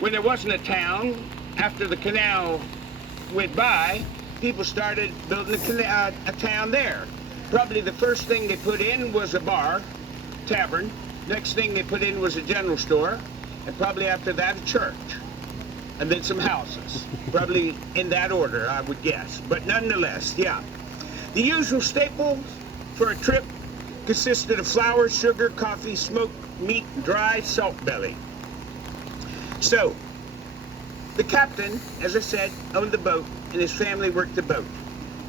when there wasn't a town, after the canal went by, people started building a town there. Probably the first thing they put in was a bar, tavern. Next thing they put in was a general store, and probably after that a church, and then some houses. Probably in that order, I would guess. But nonetheless, yeah. The usual staples for a trip consisted of flour, sugar, coffee, smoked meat, dry salt belly. So, the captain, as I said, owned the boat, and his family worked the boat.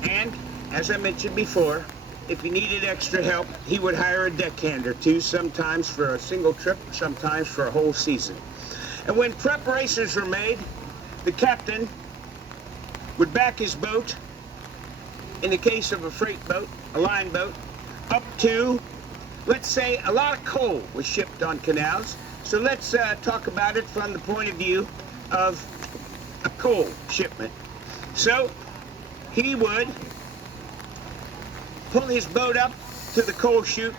And, as I mentioned before, if he needed extra help, he would hire a deckhand or two, sometimes for a single trip, sometimes for a whole season. And when preparations were made, the captain would back his boat, in the case of a freight boat, a line boat, up to, let's say, a lot of coal was shipped on canals. So let's talk about it from the point of view of a coal shipment. So he would pull his boat up to the coal chute.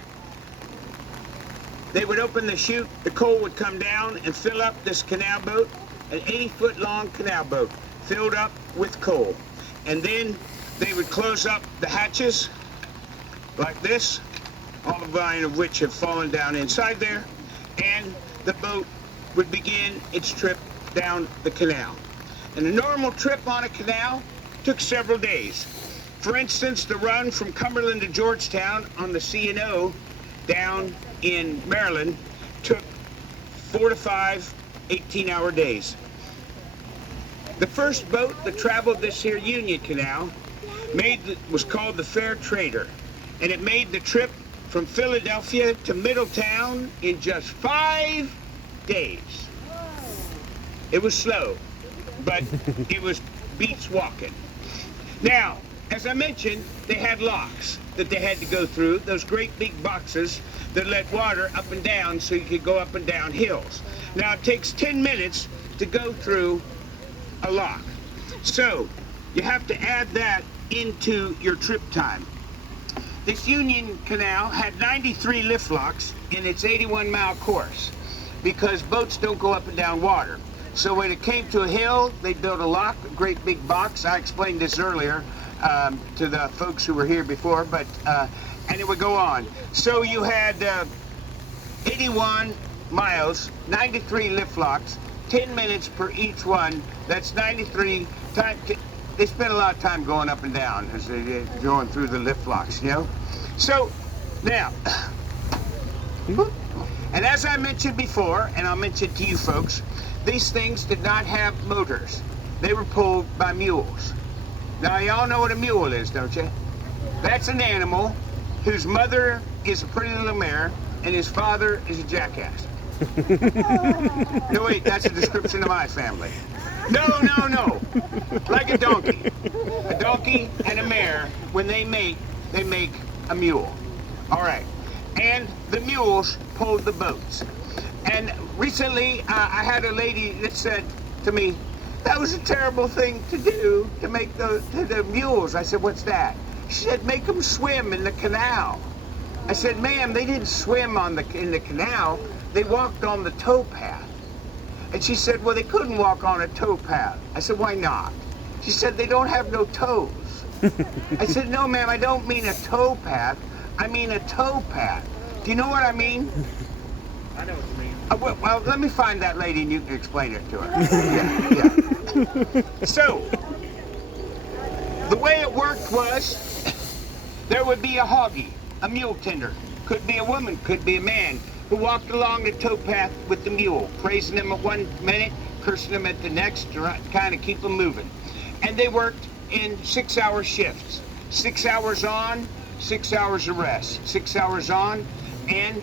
They would open the chute, the coal would come down and fill up this canal boat, an 80-foot long canal boat filled up with coal. And then they would close up the hatches like this, all of which have fallen down inside there, and the boat would begin its trip down the canal. And a normal trip on a canal took several days. For instance, the run from Cumberland to Georgetown on the C&O down in Maryland took 4 to 5 18-hour days. The first boat that traveled this here Union Canal was called the Fair Trader, and it made the trip from Philadelphia to Middletown in just 5 days. It was slow, but it was beats walking. Now, as I mentioned, they had locks that they had to go through, those great big boxes that let water up and down so you could go up and down hills. Now, it takes 10 minutes to go through a lock. So, you have to add that into your trip time. This Union Canal had 93 lift locks in its 81-mile course because boats don't go up and down water. So when it came to a hill, they built a lock, a great big box. I explained this earlier to the folks who were here before, but and it would go on. So you had 81 miles, 93 lift locks, 10 minutes per each one. That's 93 times. They spent a lot of time going up and down as they're going through the lift locks, you know? So, now, and as I mentioned before, and I'll mention to you folks, these things did not have motors. They were pulled by mules. Now, y'all know what a mule is, don't you? That's an animal whose mother is a pretty little mare and his father is a jackass. No, wait, that's a description of my family. No. Like a donkey. A donkey and a mare, when they mate, they make a mule. All right. And the mules pulled the boats. And recently, I had a lady that said to me, that was a terrible thing to do, to make the mules. I said, what's that? She said, make them swim in the canal. I said, ma'am, they didn't swim in the canal. They walked on the towpath. And she said, well, they couldn't walk on a towpath. I said, why not? She said, they don't have no toes. I said, no, ma'am, I don't mean a towpath. I mean a towpath. Do you know what I mean? I know what you mean. Well, let me find that lady and you can explain it to her. Yeah. So, the way it worked was, there would be a hoggy, a mule tender. Could be a woman, could be a man, who walked along the towpath with the mule, praising him at one minute, cursing him at the next, to kind of keep them moving. And they worked in 6-hour shifts. 6 hours on, 6 hours of rest. 6 hours on, and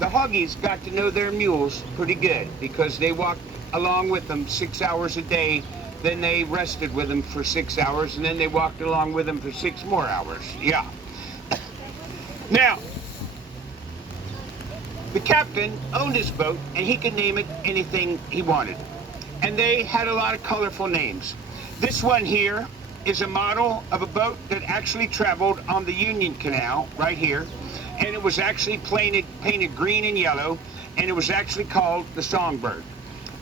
the hoggies got to know their mules pretty good because they walked along with them 6 hours a day, then they rested with them for 6 hours, and then they walked along with them for 6 more hours. Yeah. Now, the captain owned his boat, and he could name it anything he wanted. And they had a lot of colorful names. This one here is a model of a boat that actually traveled on the Union Canal, right here. And it was actually painted green and yellow, and it was actually called the Songbird.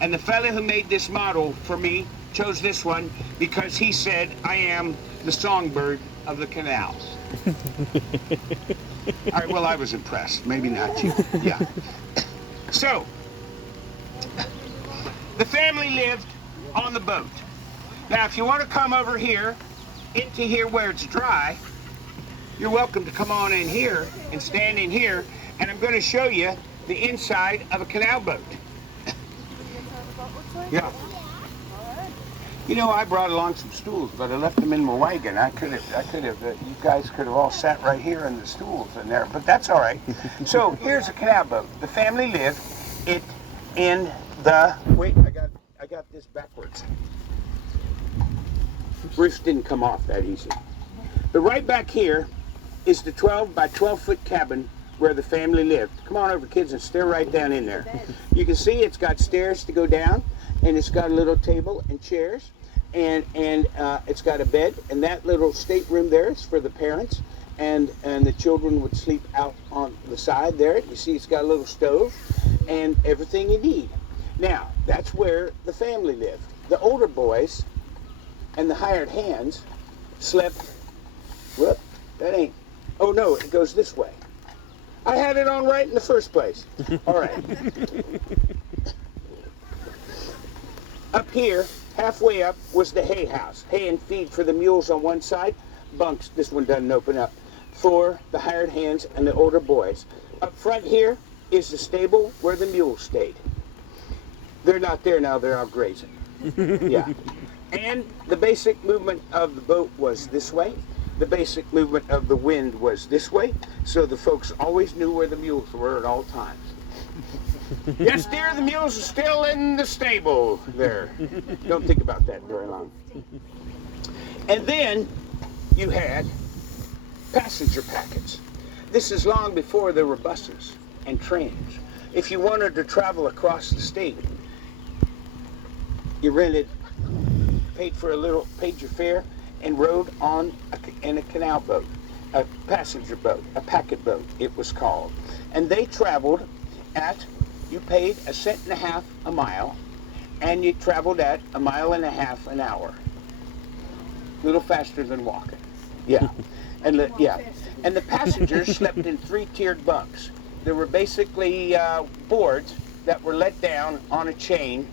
And the fella who made this model for me chose this one because he said, I am the songbird of the canal. All right, well, I was impressed. Maybe not you. Yeah. So, the family lived on the boat. Now, if you want to come over here, into here where it's dry, you're welcome to come on in here and stand in here, and I'm going to show you the inside of a canal boat. Yeah. You know, I brought along some stools, but I left them in my wagon. You guys could have all sat right here in the stools in there, but that's all right. So here's a canal boat. The family lived it in the, wait, I got this backwards. Roofs didn't come off that easy. But right back here is the 12 by 12 foot cabin where the family lived. Come on over, kids, and stare right down in there. You can see it's got stairs to go down, and it's got a little table and chairs, and it's got a bed, and that little stateroom there is for the parents, and the children would sleep out on the side there. You see it's got a little stove and everything you need. Now, that's where the family lived. The older boys and the hired hands slept, whoop, that ain't, oh no, it goes this way. I had it on right in the first place. All right. Up here, halfway up, was the hay house. Hay and feed for the mules on one side. Bunks, this one doesn't open up, for the hired hands and the older boys. Up front here is the stable where the mules stayed. They're not there now, they're out grazing. Yeah. And the basic movement of the boat was this way. The basic movement of the wind was this way, so the folks always knew where the mules were at all times. Yes, dear, the mules are still in the stable there. Don't think about that very long. And then you had passenger packets. This is long before there were buses and trains. If you wanted to travel across the state, you rented, paid your fare, and rode on in a canal boat, a passenger boat, a packet boat, it was called. And they traveled at, you paid 1.5 cents a mile, and you traveled at 1.5 miles an hour. A little faster than walking. Yeah. And the passengers slept in 3-tiered bunks. There were basically boards that were let down on a chain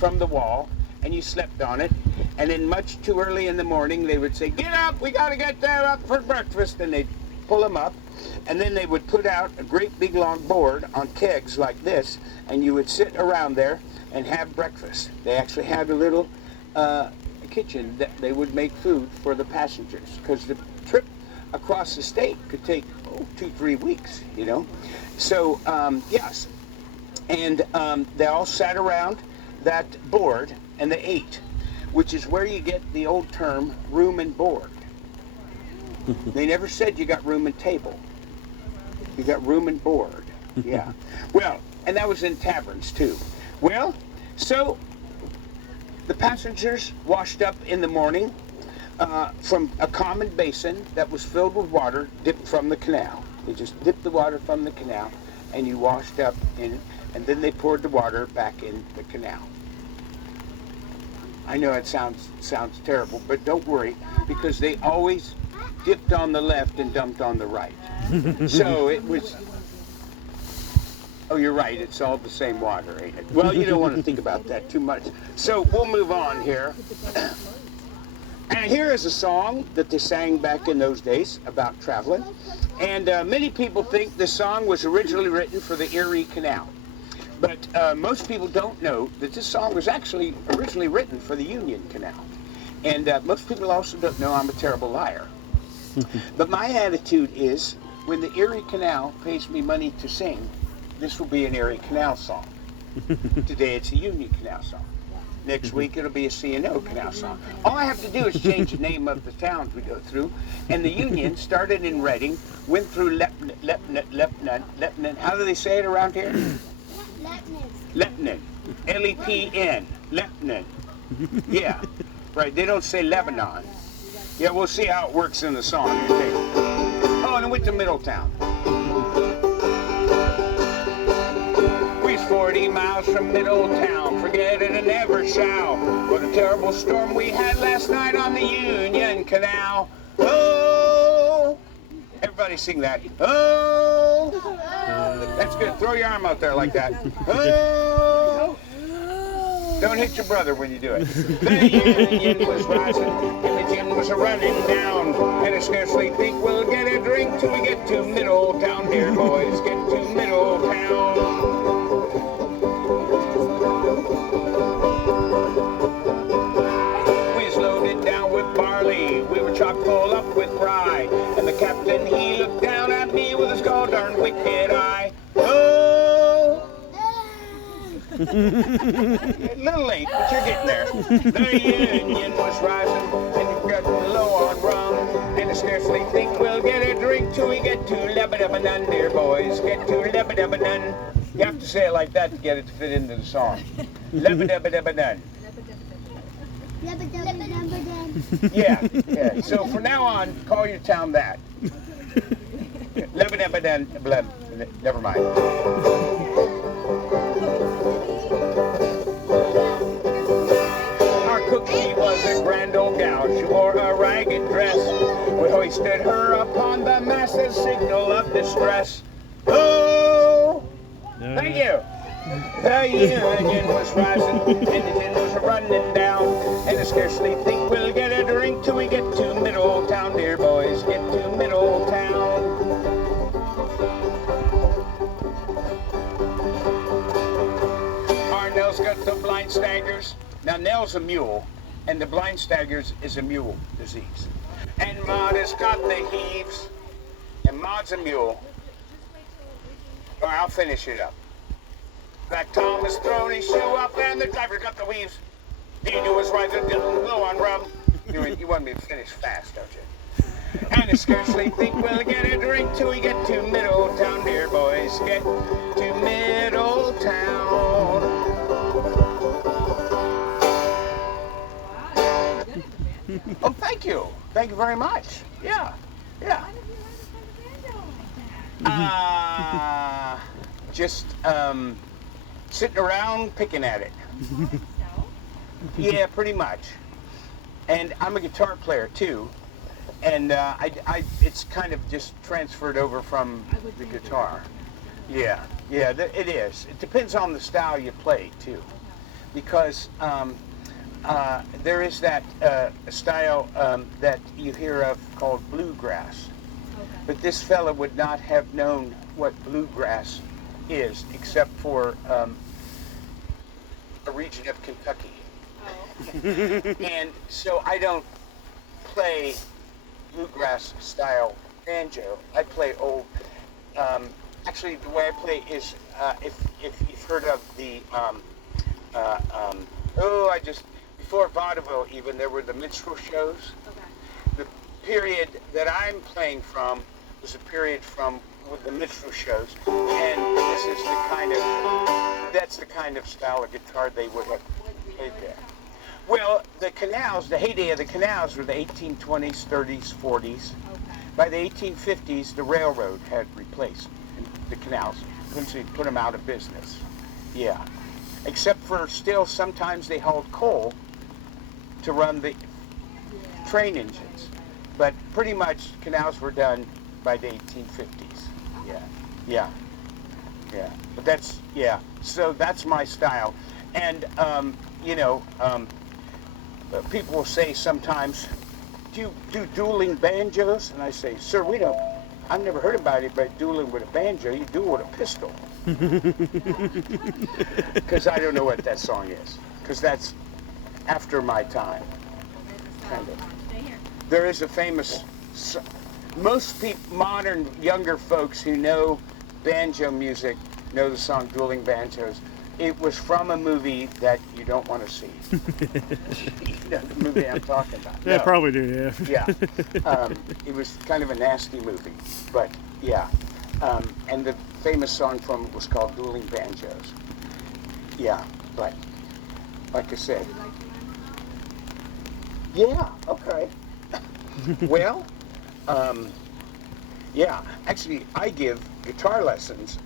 from the wall, and you slept on it. And then much too early in the morning, they would say, get up, we got to get there up for breakfast. And they'd pull them up, and then they would put out a great big long board on kegs like this, and you would sit around there and have breakfast. They actually had a little kitchen that they would make food for the passengers, because the trip across the state could take 2-3 weeks, you know. So, yes. And they all sat around that board, and they ate, which is where you get the old term room and board. They never said you got room and table. You got room and board. Yeah. Well, and that was in taverns too. Well, so the passengers washed up in the morning from a common basin that was filled with water dipped from the canal. They just dipped the water from the canal, and you washed up in it, and then they poured the water back in the canal. I know it sounds terrible, but don't worry, because they always dipped on the left and dumped on the right. So it was, oh, you're right, it's all the same water, ain't it? Well, you don't want to think about that too much. So we'll move on here. And here is a song that they sang back in those days about traveling. And many people think this song was originally written for the Erie Canal. But most people don't know that this song was actually originally written for the Union Canal. And most people also don't know I'm a terrible liar. But my attitude is, when the Erie Canal pays me money to sing, this will be an Erie Canal song. Today it's a Union Canal song. Next week it'll be a C&O Canal song. All I have to do is change the name of the towns we go through. And the Union started in Reading, went through Lebanon. How do they say it around here? Lebanon. L-E-P-N. Lebanon. Yeah. Right. They don't say Lebanon. Yeah, we'll see how it works in the song. Okay. Oh, and then went to Middletown. We 40 miles from Middletown. Forget it and never shall. What a terrible storm we had last night on the Union Canal. Oh! Everybody sing that. Oh! That's good. Throw your arm out there like that. Oh! Don't hit your brother when you do it. The Union was rising and the gin was running down. And I scarcely think we'll get a drink till we get to Middletown. Dear boys, get to Middletown. We was loaded down with barley. We were chock full up with rye. And the captain, he looked down at me with his gall-darn wicked eye. Oh! A little late, but you're getting there. The Union was rising, and you've got low on rum. And I scarcely think we'll get a drink till we get to Lebanon, dear boys. Get to Lebanon. You have to say it like that to get it to fit into the song. Lebanon. Yeah, yeah. So from now on, call your town that. Lebanon, never mind. Cookie was a grand old gal. She wore a ragged dress. We hoisted her upon the mast as signal of distress. Oh! Thank you. The Union was rising and the gin was running down. And I scarcely think we'll get a drink till we get to Middletown, dear boys. Get to Middletown. Our Nell's got the blind staggers. Now, Nell's a mule, and the blind staggers is a mule disease. And Maud has got the heaves, and Maud's a mule. Or I'll finish it up. That Tom has thrown his shoe up, and the driver got the weaves. He knew his rides are low on rum. You want me to finish fast, don't you? And I scarcely think we'll get a drink till we get to Middletown, dear boys. Get to Middletown. Oh, thank you. Thank you very much. Yeah, yeah. Just sitting around picking at it. Yeah, pretty much. And I'm a guitar player too, and it's kind of just transferred over from the guitar. Yeah, yeah, it is. It depends on the style you play too, because there is that style that you hear of called bluegrass. Okay. But this fella would not have known what bluegrass is except for a region of Kentucky. Oh. And so I don't play bluegrass style banjo. I play old. Actually, the way I play is if you've heard of the before vaudeville even, there were the minstrel shows. Okay. The period that I'm playing from was a period from with the minstrel shows, and this is that's the kind of style of guitar they would have played there. Well, the canals, the heyday of the canals were the 1820s, 30s, 40s. Okay. By the 1850s, the railroad had replaced the canals, eventually put them out of business. Yeah. Except for still sometimes they hauled coal to run the train engines. But pretty much canals were done by the 1850s. Yeah, yeah, yeah. But that's, yeah, so that's my style. And, people will say sometimes, do you do dueling banjos? And I say, sir, we don't. I've never heard about it, but dueling with a banjo, you duel with a pistol. Because I don't know what that song is. Because that's after my time, kind of. There is a famous, most modern younger folks who know banjo music know the song Dueling Banjos. It was from a movie that you don't want to see. You know the movie I'm talking about. Yeah, no. Probably do, yeah. Yeah. It was kind of a nasty movie, but yeah. And the famous song from it was called Dueling Banjos. Yeah, but like I said. Yeah, okay. Well, yeah, actually I give guitar lessons.